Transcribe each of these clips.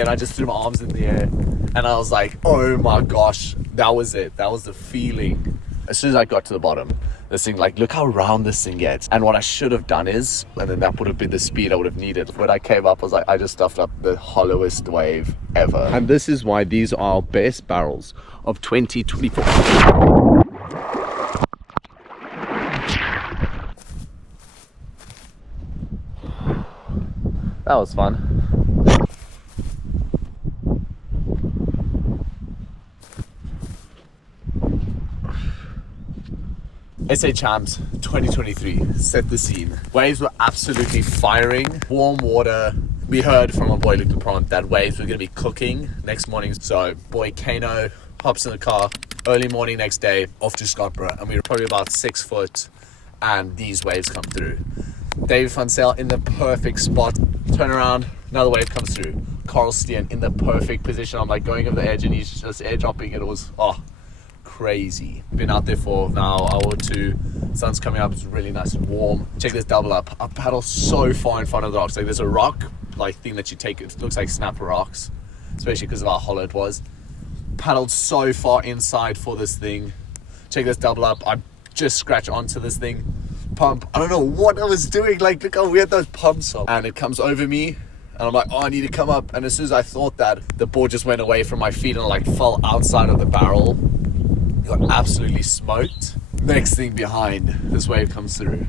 And I just threw my arms in the air and I was like, oh my gosh, that was it. That was the feeling. As soon as I got to the bottom, this thing, like, look how round this thing gets. And what I should have done is, and then that would have been the speed I would have needed. When I came up, I was like, I just stuffed up the hollowest wave ever. And this is why these are our best barrels of 2024. That was fun. SA Champs 2023 set the scene. Waves were absolutely firing. Warm water. We heard from our boy Luke LePrant that waves were going to be cooking next morning. So boy Kano hops in the car early morning next day off to Scottsboro, and we were probably about 6 foot and these waves come through. David Van Zyl in the perfect spot. Turn around, another wave comes through. Carl Steen in the perfect position. I'm like going over the edge and he's just airdropping. It was crazy. Been out there for now an hour or two. Sun's coming up, it's really nice and warm. Check this double up. I paddle so far in front of the rocks. Like there's a rock like thing that you take, it looks like snapper rocks, especially because of how hollow it was. Paddled so far inside for this thing. Check this double up. I just scratch onto this thing. Pump. I don't know what I was doing. Like look how weird those pumps are. And it comes over me. And I'm like, oh, I need to come up. And as soon as I thought that, the board just went away from my feet and like fell outside of the barrel. Got absolutely smoked. Next thing behind, this wave comes through.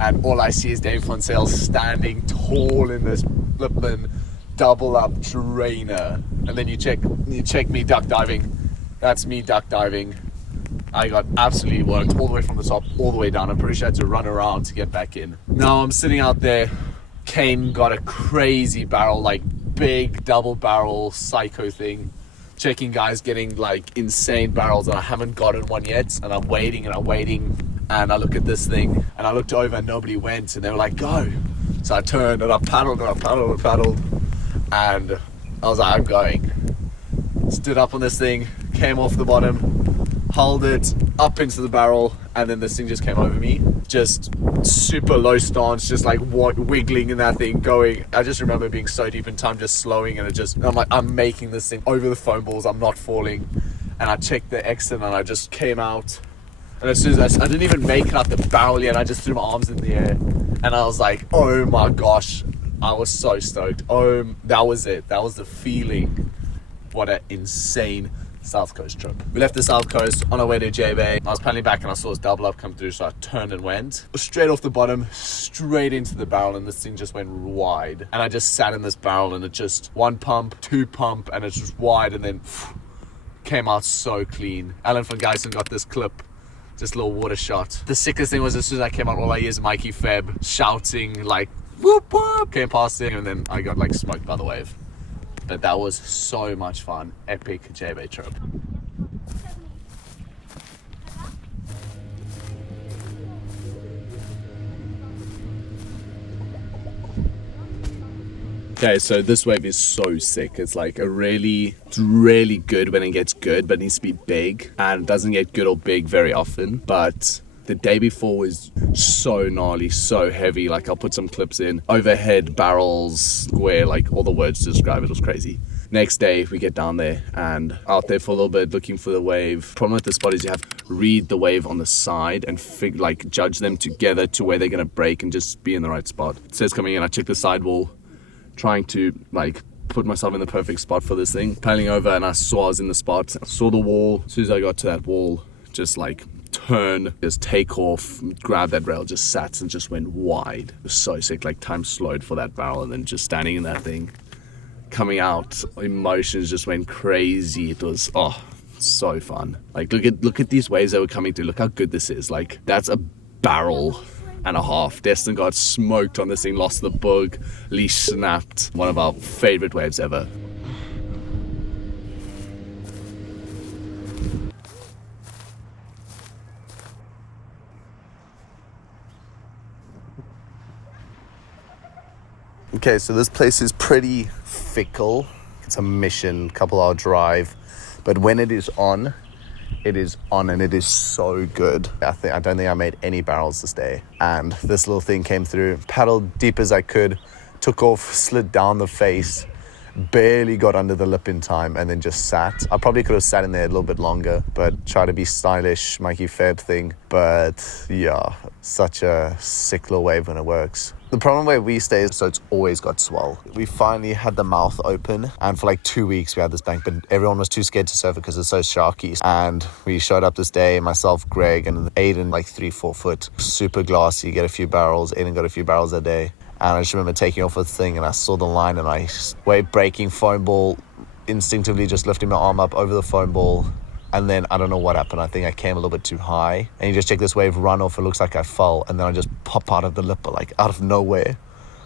And all I see is Dave Van Zyl standing tall in this flippin' double up drainer. And then you check me duck diving. That's me duck diving. I got absolutely worked all the way from the top, all the way down. I'm pretty sure I had to run around to get back in. Now I'm sitting out there. Kane got a crazy barrel, like big double barrel psycho thing. Checking guys getting like insane barrels and I haven't gotten one yet. And I'm waiting and I look at this thing and I looked over and nobody went and they were like, go. So I turned and I paddled and I was like, I'm going. Stood up on this thing, came off the bottom, hauled it up into the barrel, and then this thing just came over me. Just super low stance, just like wiggling in that thing, going. I just remember being so deep in time, just slowing, and I'm like, I'm making this thing over the foam balls, I'm not falling. And I checked the exit and I just came out. And as soon as I didn't even make it out the barrel yet, I just threw my arms in the air. And I was like, oh my gosh, I was so stoked. Oh, that was it. That was the feeling. What an insane South Coast trip. We left the South Coast on our way to J Bay. I was paddling back and I saw this double up come through, so I turned and went straight off the bottom, straight into the barrel, and this thing just went wide. And I just sat in this barrel and it just one pump, two pump, and it's just wide, and then came out so clean. Alan van Geysen got this clip, just a little water shot. The sickest thing was as soon as I came out, all I hear is Mikey Feb shouting like whoop whoop, came past him, and then I got like smoked by the wave. But that was so much fun. Epic J Bay trip. Okay, so this wave is so sick. It's like a really good when it gets good, but it needs to be big, and it doesn't get good or big very often. But the day before was so gnarly, so heavy. Like I'll put some clips in. Overhead barrels, where like all the words to describe it was crazy. Next day we get down there and out there for a little bit looking for the wave. Problem with this spot is you have to read the wave on the side and judge them together to where they're gonna break and just be in the right spot. It says coming in, I check the sidewall, trying to like put myself in the perfect spot for this thing. Paddling over and I saw I was in the spot. I saw the wall. As soon as I got to that wall, just like turn, just take off, grab that rail, just sat and just went wide. It was so sick, like time slowed for that barrel, and then just standing in that thing, coming out, emotions just went crazy. It was so fun. Like look at these waves that were coming through. Look how good this is. Like that's a barrel and a half. Destin got smoked on this thing, lost the bug, leash snapped. One of our favorite waves ever. Okay, so this place is pretty fickle. It's a mission, couple hour drive, but when it is on and it is so good. I don't think I made any barrels this day. And this little thing came through, paddled deep as I could, took off, slid down the face, barely got under the lip in time and then just sat. I probably could have sat in there a little bit longer, but try to be stylish, Mikey Feb thing. But yeah, such a sick little wave when it works. The problem where we stay is so it's always got swell. We finally had the mouth open, and for like 2 weeks we had this bank, but everyone was too scared to surf it because it's so sharky. And we showed up this day, myself, Greg, and Aiden, like 3-4 foot, super glassy, get a few barrels. Aiden got a few barrels a day. And I just remember taking off the thing, and I saw the line, and I wave breaking foam ball, instinctively just lifting my arm up over the foam ball. And then I don't know what happened. I think I came a little bit too high. And you just check this wave run off. It looks like I fell. And then I just pop out of the lip, like out of nowhere,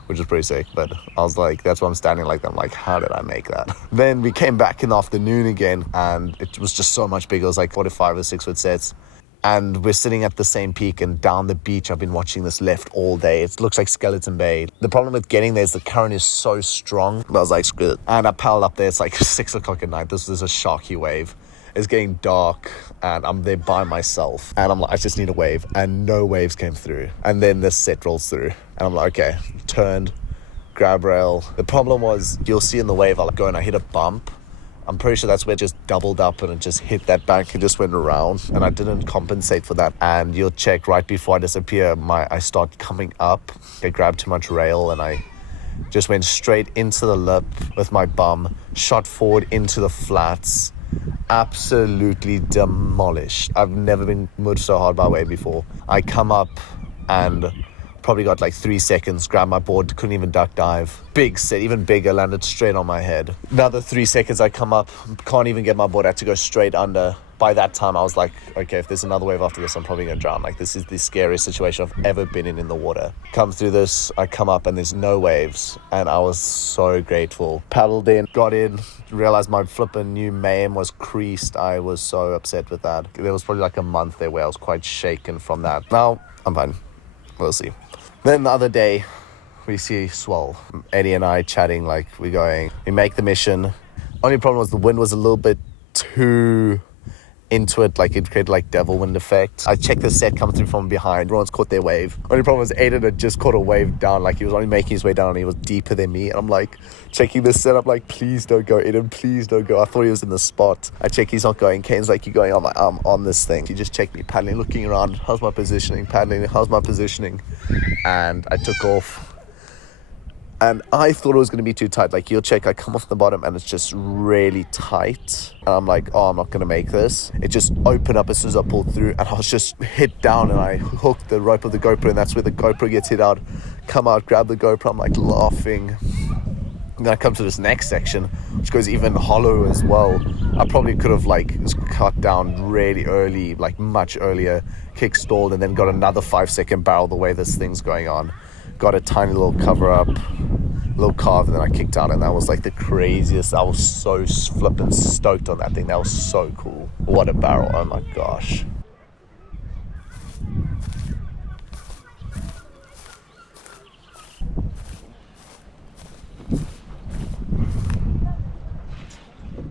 which is pretty sick. But I was like, that's why I'm standing like that. I'm like, how did I make that? Then we came back in the afternoon again, and it was just so much bigger. It was like 45 or 6 foot sets. And we're sitting at the same peak, and down the beach, I've been watching this left all day. It looks like Skeleton Bay. The problem with getting there is the current is so strong. But I was like, screw it. And I paddled up there. It's like 6 o'clock at night. This is a sharky wave. It's getting dark, and I'm there by myself, and I'm like, I just need a wave, and no waves came through. And then this set rolls through, and I'm like, okay, turned, grab rail. The problem was, you'll see in the wave, I'll go and I hit a bump. I'm pretty sure that's where it just doubled up and it just hit that bank and just went around, and I didn't compensate for that. And you'll check right before I disappear, I start coming up. I grabbed too much rail, and I just went straight into the lip with my bum, shot forward into the flats, absolutely demolished. I've never been moved so hard by a wave before. I come up and probably got like 3 seconds, grabbed my board, couldn't even duck dive. Big set, even bigger, landed straight on my head. Another 3 seconds, I come up, can't even get my board, I had to go straight under. By that time, I was like, okay, if there's another wave after this, I'm probably going to drown. Like, this is the scariest situation I've ever been in the water. Come through this, I come up, and there's no waves. And I was so grateful. Paddled in, got in, realized my flippin' new MAM was creased. I was so upset with that. There was probably like a month there where I was quite shaken from that. Now, I'm fine. We'll see. Then the other day, we see swell. Eddie and I chatting, like, we make the mission. Only problem was the wind was a little bit too into it, like it created like devil wind effect. I checked the set come through from behind. Everyone's caught their wave. Only problem was Aiden had just caught a wave down, like he was only making his way down, and he was deeper than me. And I'm like checking this set, I'm like, please don't go, Aiden, please don't go. I thought he was in the spot. I check, he's not going. Kane's like, you going? I'm like, I'm on this thing. He just checked me paddling, looking around, how's my positioning, paddling, how's my positioning? And I took off. And I thought it was going to be too tight. Like, you'll check, I come off the bottom and it's just really tight. And I'm like, oh, I'm not going to make this. It just opened up as soon as I pulled through. And I was just hit down, and I hooked the rope of the GoPro. And that's where the GoPro gets hit out. Come out, grab the GoPro. I'm like laughing. And then I come to this next section, which goes even hollow as well. I probably could have like cut down really early, like much earlier, kick stalled, and then got another 5-second barrel the way this thing's going on. Got a tiny little cover up, little carve, and then I kicked out, and that was like the craziest. I was so flippin' stoked on that thing. That was so cool. What a barrel, oh my gosh.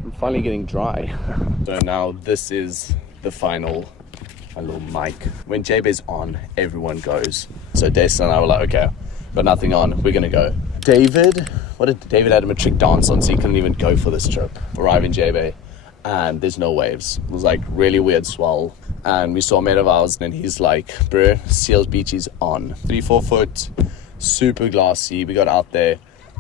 I'm finally getting dry. So now this is the final, my little mic. When JB's on, everyone goes. So Destin and I were like, okay, got nothing on, we're gonna go. David had a trick dance on, so he couldn't even go for this trip. Arrive in JB, and there's no waves. It was like really weird swell. And we saw a mate of ours, and he's like, bro, Seals Beach is on. 3-4 foot, super glassy. We got out there,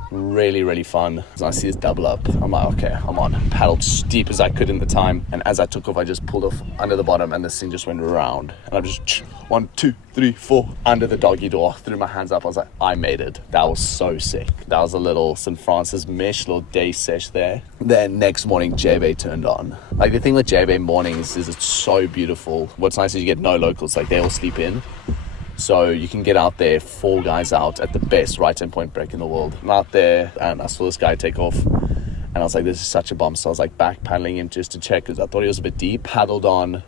really, really fun. So I see this double up. I'm like, okay, I'm on. Paddled as deep as I could in the time. And as I took off, I just pulled off under the bottom, and this thing just went around. And I just 1, 2, 3, 4 under the doggy door, threw my hands up. I was like, I made it. That was so sick. That was a little St. Francis mesh, little day sesh there. Then next morning, JB turned on. Like, the thing with JB mornings is it's so beautiful. What's nice is you get no locals. Like, they all sleep in. So you can get out there, 4 guys out at the best right-hand point break in the world. I'm out there, and I saw this guy take off, and I was like, this is such a bomb. So I was like back paddling him just to check, because I thought he was a bit deep. Paddled on,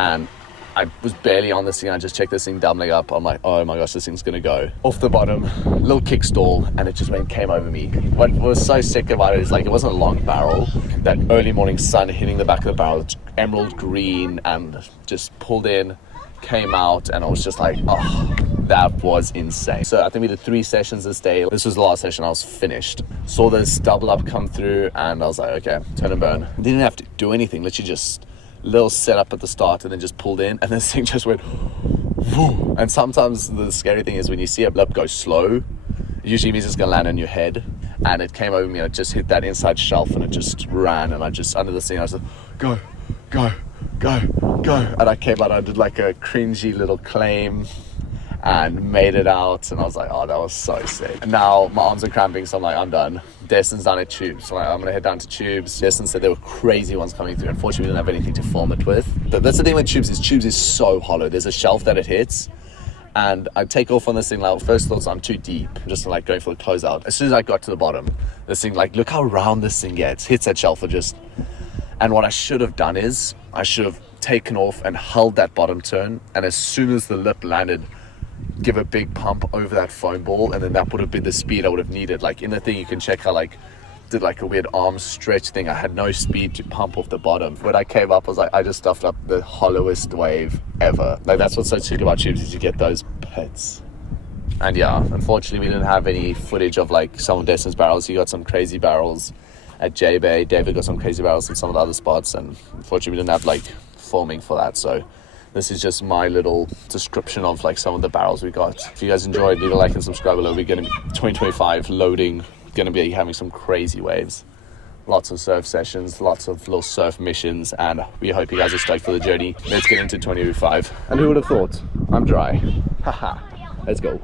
and I was barely on this thing. I just checked this thing doubling up. I'm like, oh my gosh, this thing's gonna go. Off the bottom, little kick stall, and it just came over me. What was so sick about it is, like, it wasn't a long barrel. That early morning sun hitting the back of the barrel, it's emerald green, and just pulled in, came out, and I was just like, oh, that was insane. So I think we did 3 sessions this day. This was the last session. I was finished. Saw this double up come through and I was like, okay, turn and burn. Didn't have to do anything. Literally just little setup at the start and then just pulled in, and this thing just went whoo. And sometimes the scary thing is when you see a lip go slow, it usually means it's gonna land on your head. And it came over me and it just hit that inside shelf and it just ran, and I just under the thing I was like, go, go, go, go. And I came out, I did like a cringy little claim and made it out, and I was like, oh, that was so sick. And now my arms are cramping, so I'm like, I'm done. Destin's down at Tubes, so I'm gonna head down to Tubes. Destin said there were crazy ones coming through. Unfortunately, we didn't have anything to film it with. But that's the thing with Tubes is so hollow. There's a shelf that it hits, and I take off on this thing, like, first thoughts, I'm too deep, just like going for the closeout. As soon as I got to the bottom, this thing, like, look how round this thing gets, hits that shelf, and what I should have done is, I should have taken off and held that bottom turn, and as soon as the lip landed, give a big pump over that foam ball, and then that would have been the speed I would have needed. Like in the thing, you can check how like did like a weird arm stretch thing. I had no speed to pump off the bottom. When I came up, I was like, I just stuffed up the hollowest wave ever. Like that's what's so sick about Tubes, is you get those pits. And yeah, unfortunately we didn't have any footage of like some of Destin's barrels. He got some crazy barrels at J Bay. David got some crazy barrels in some of the other spots, and unfortunately we didn't have like filming for that. So this is just my little description of like some of the barrels we got. If you guys enjoyed, leave a like and subscribe below. We're going to be 2025 loading, going to be having some crazy waves. Lots of surf sessions, lots of little surf missions, and we hope you guys are stoked for the journey. Let's get into 2025. And who would have thought? I'm dry. Haha. Let's go.